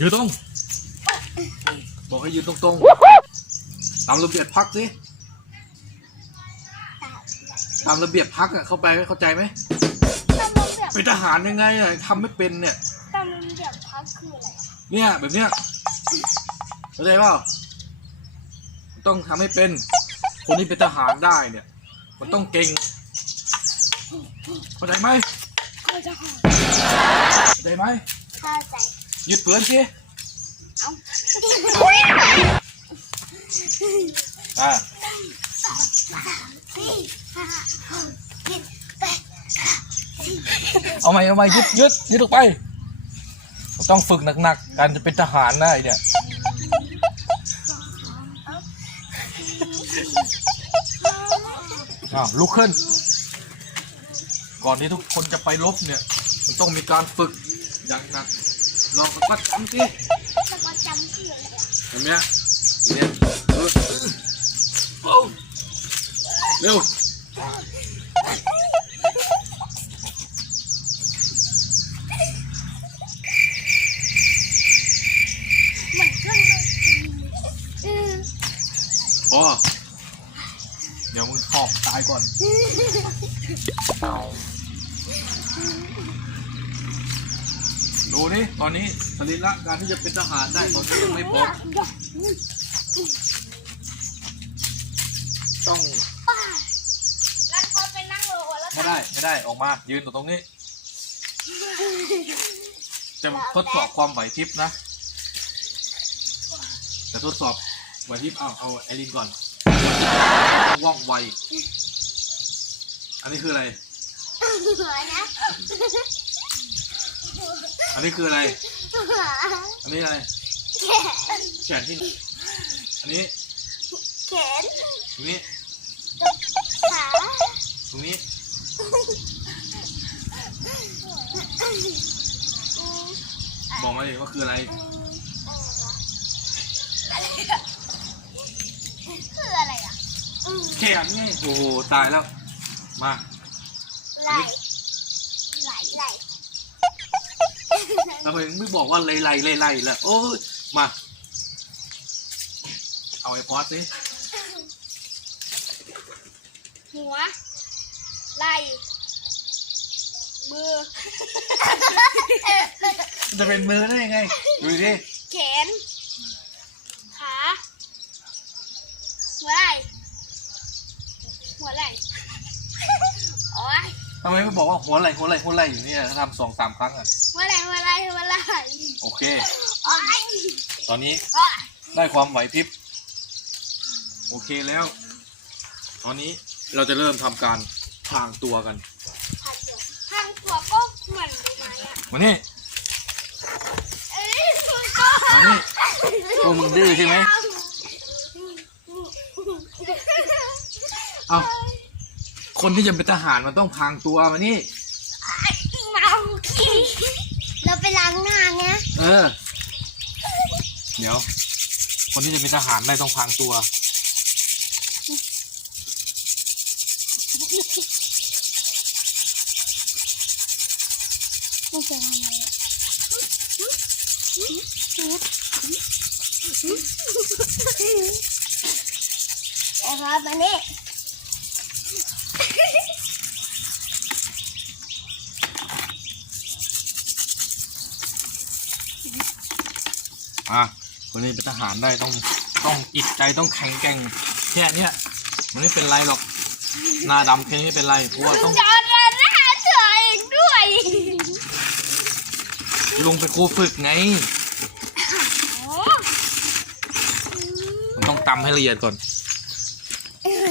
ยืนตรง บอกให้ยืนตรงๆ ตามระเบียบพักสิ ตามระเบียบพักอะเข้าไปเข้าใจไหมตามระเบียบเป็นทหารยังไงอะทำไม่เป็นเนี่ย ตามระเบียบพักคืออะไรอะเนี่ยแบบเนี้ยเข้าใจเปล่า ต้องทำให้เป็น คนที่เป็นทหารได้เนี่ย มันต้องเก่ง เข้าใจไหมเข้าใจเข้าใจไหมเข้าใจ หยุดเผินสิเอาอ่าสี่ห้าหกเจ็ดแปดเก้าสิบเอาใหม่เอาใหม่ยึดยึดยึดออกไป ต้องฝึกหนักๆการจะเป็นทหารนะไอเนี่ยอ้าวลุกขึ้น ก่อนที่ทุกคนจะไปรบเนี่ย มันต้องมีการฝึกอย่างหนัก ลองก็จำสิจะมาจำคืออะไรอะเห็นไหมเนี่ยเออเออเร็วเหมือนเครื่องดนตรีอืมพอเดี๋ยวมึงขอบตายก่อน ดูนี่ตอนนี้สรีระการที่จะเป็นทหารได้ตอนนี้ยังไม่พร้อมต้องงั้นเขาไปนั่งรอแล้วไม่ได้ไม่ได้ออกมา ยืนอยู่ตรงนี้ จะทดสอบความไหวพริบนะจะทดสอบไหวพริบเอาเอาไอรินก่อนว่องไว อันนี้คืออะไรหัวนะ อันนี้คืออะไรหัวอันนี้อะไร แขนแขนที่ อันนี้ แขนตรงนี้ ขาตรงนี้ บอกมาเลยว่าคืออะไร คืออะไรอะแขนไงโอ้โหตายแล้ว มา ไหลไหลไหล ทำไมไม่บอกว่าไล่ไล่ไล่ไล่ล่ะโอ้ยมา เอาไอพอดสิหัวไหลมือ มันจะเป็นมือได้ยังไงดูดิแขน ขาหัวไหล่หัวไหล่โอ้ย ทำไมไม่บอกว่าหัวไหล่หัวไหล่หัวไหล่อยู่เนี่ยทำสองสามครั้งอะ หัวไหล่หัวไหล่หัวไหล่โอเค โอ้ยตอนนี้โอ้ยได้ความไหวพริบ โอเคแล้ว ตอนนี้เราจะเริ่มทำการพรางตัวกันทางตัวก็เหมือนใบไม้อะมานี่ เอ้ยมันก็มานี่พวกมึงดื้อใช่ไหม เอา คนที่จะเป็นทหารมันต้องพรางตัวมานี่ เมาขี้เราไปล้างหน้าเนี้ยเออ เดี๋ยว คนที่จะเป็นทหารได้ต้องพรางตัว ไม่เคยทำอะไรไอ้ครับมานี่ อะคนนี้เป็นทหารได้ต้องต้องอิดใจต้องแข็งแกร่งแค่เนี้ยมันไม่เป็นไรหรอกหน้าดำแค่นี้ไม่เป็นไรเพราะว่าต้องจอดร้านอาหารเธอเองด้วยลงไปครูฝึกไง โอ้มันต้องตำให้ละเอียดก่อน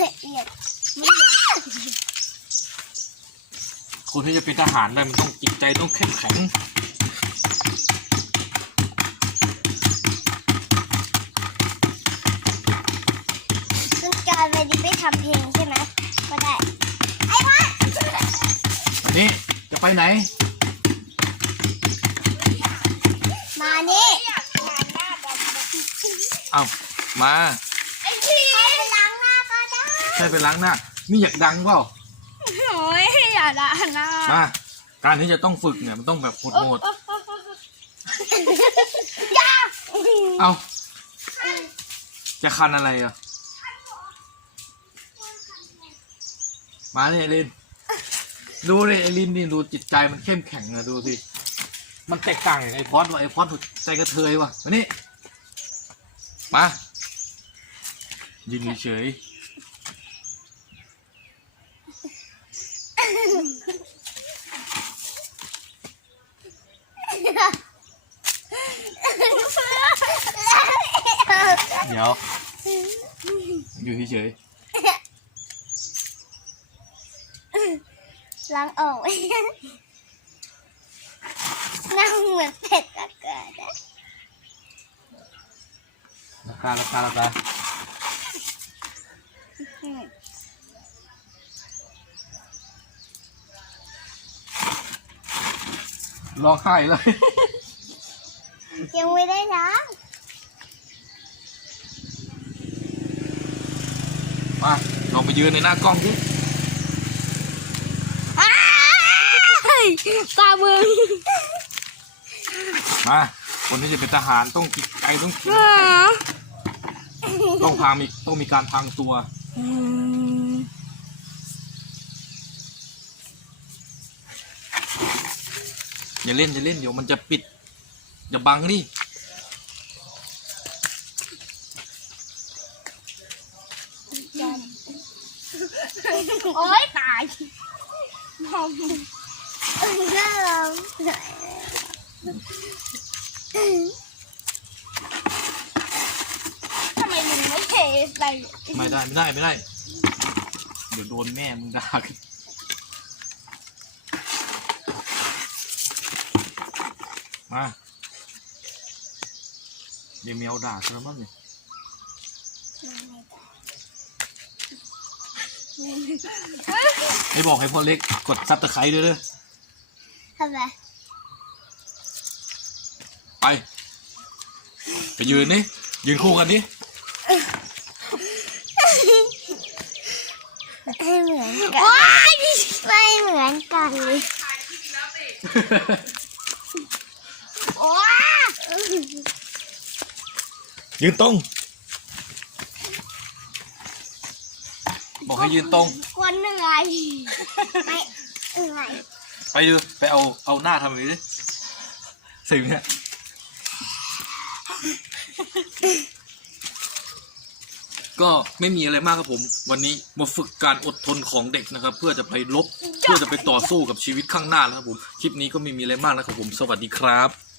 ละเอียดไม่อยากคนที่จะเป็นทหารได้มันต้องจิตใจต้องเข้มแข็งต้องการไปดิไป ทำเพลงใช่ไหมก็ได้ ไอ้พ่อนี่จะไปไหน มานี่เอ้ามาไอ้พี่ไปล้างหน้าก็ได้ใช่ไปล้างหน้า นี่อยากดังเปล่า โอ้ยอย่าด่าหน้ามา การที่จะต้องฝึกเนี่ยมันต้องแบบโหดจ้าเอาจะคันอะไรอะ มาเนี่ยเอลิน ดูเลยเอลินนี่ดูจิตใจมันเข้มแข็งนะดูสิ มันแตกต่างจากไอพอดว่ะไอพอดใจกระเทยว่ะมานี่ มายืนเฉยเดี๋ยวอยู่เฉย ล้างออกนั่งเหมือนเป็ดตะเกิดอะๆราคาราคาราคาร้องไห้เลย ยังไม่ได้ล้างมาลองไปยืนในหน้ากล้องดิ ปลามึงมาคนที่จะเป็นทหารต้องจิตใจต้องแข็งต้องพามีต้องมีการพังตัว อย่าเล่นอย่าเล่นเดี๋ยวมันจะปิด อย่าบังนี่โอ๊ยตายมองน่ารัก ทำไมลุงไม่เทใส่ไม่ได้ไม่ได้ไม่ได้ เดี๋ยวโดนแม่มึงด่ากันมาเดี๋ยวแมวด่าซะแล้วมั้งเนี่ยไม่บอกให้พ่อเล็กกดซับตะไคร้ด้วยเด้อ ทำไมไป ไปยืนนี่ยืนคู่กันนี่ไม่เหมือนกันไม่เหมือนกันเลยโอ้ยืนตรงบอกให้ยืนตรง คนเหนื่อยไม่เหนื่อย ไปดูไปเอาเอาหน้าทำอย่างนี้ดิสิงเนี่ยก็ไม่มีอะไรมากครับผม วันนี้มาฝึกการอดทนของเด็กนะครับ เพื่อจะไปลบ เพื่อจะไปต่อสู้กับชีวิตข้างหน้านะครับผม คลิปนี้ก็ไม่มีอะไรมากนะครับผม สวัสดีครับ